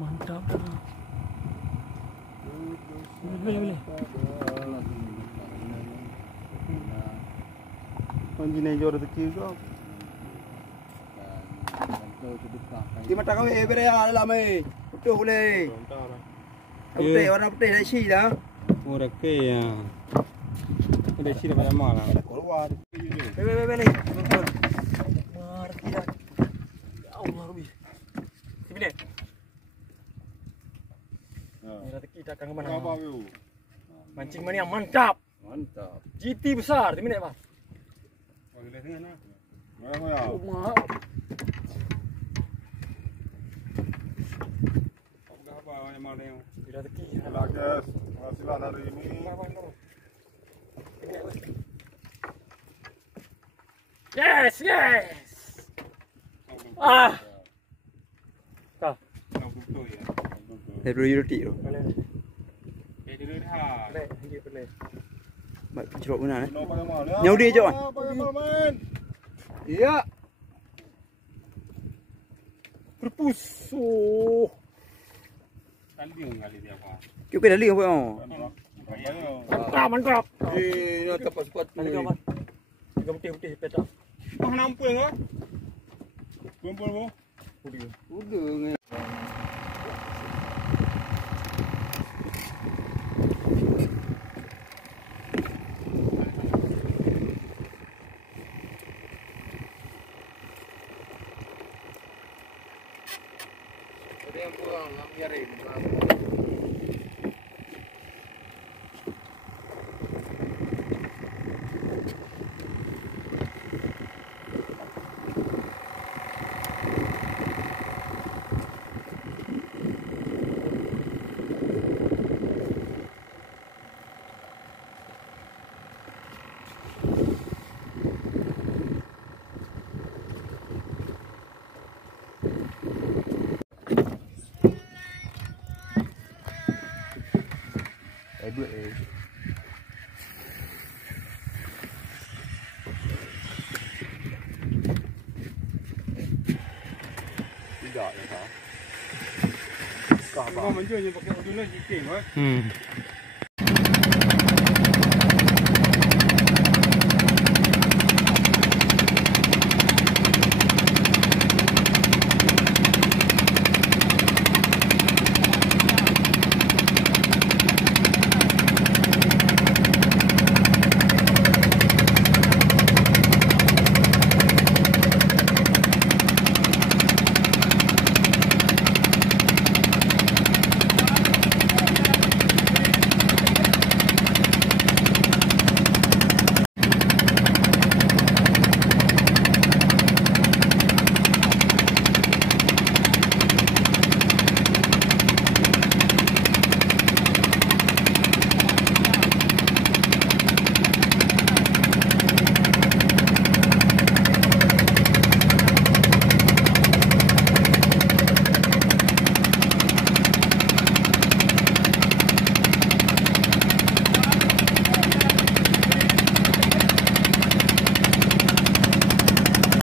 Mantap. Boleh. Panjine jor rezeki kau. Di mata kau bere ya dalam eh. Betul boleh. Putih warna putih dah isi dah. Oh dah ke ya. Dah isi dah banyak malah. Keluar. Bele. Mar tidak. Ya Allah Rabbi. Sini. Ini rezeki tak kang mana. Mancing mana yang mantap. Mantap. GT besar, di mana, Pak? Bagi dah tengah nah. Mana Oh, mahal. apa yang mau yang Rezeki. lagas hasilan hari ini. Yes. Ah. Tak. Betul ya. Dari roti tu. Boleh. Dulu dah. Boleh. Mak cerok mana eh? Nyau dia je, Wan. Ya. Perpus. Oh. Kali dia apa? Kau kena lihat apa? Mantap. Ini tepat spot. Ada kawan. Tiga putih petak. Oh nampung ah. Kumpul bu. Udah. Ada yang kurang, biarin. Buat tidak ya, kau. Kau menjual je pakai dulu je,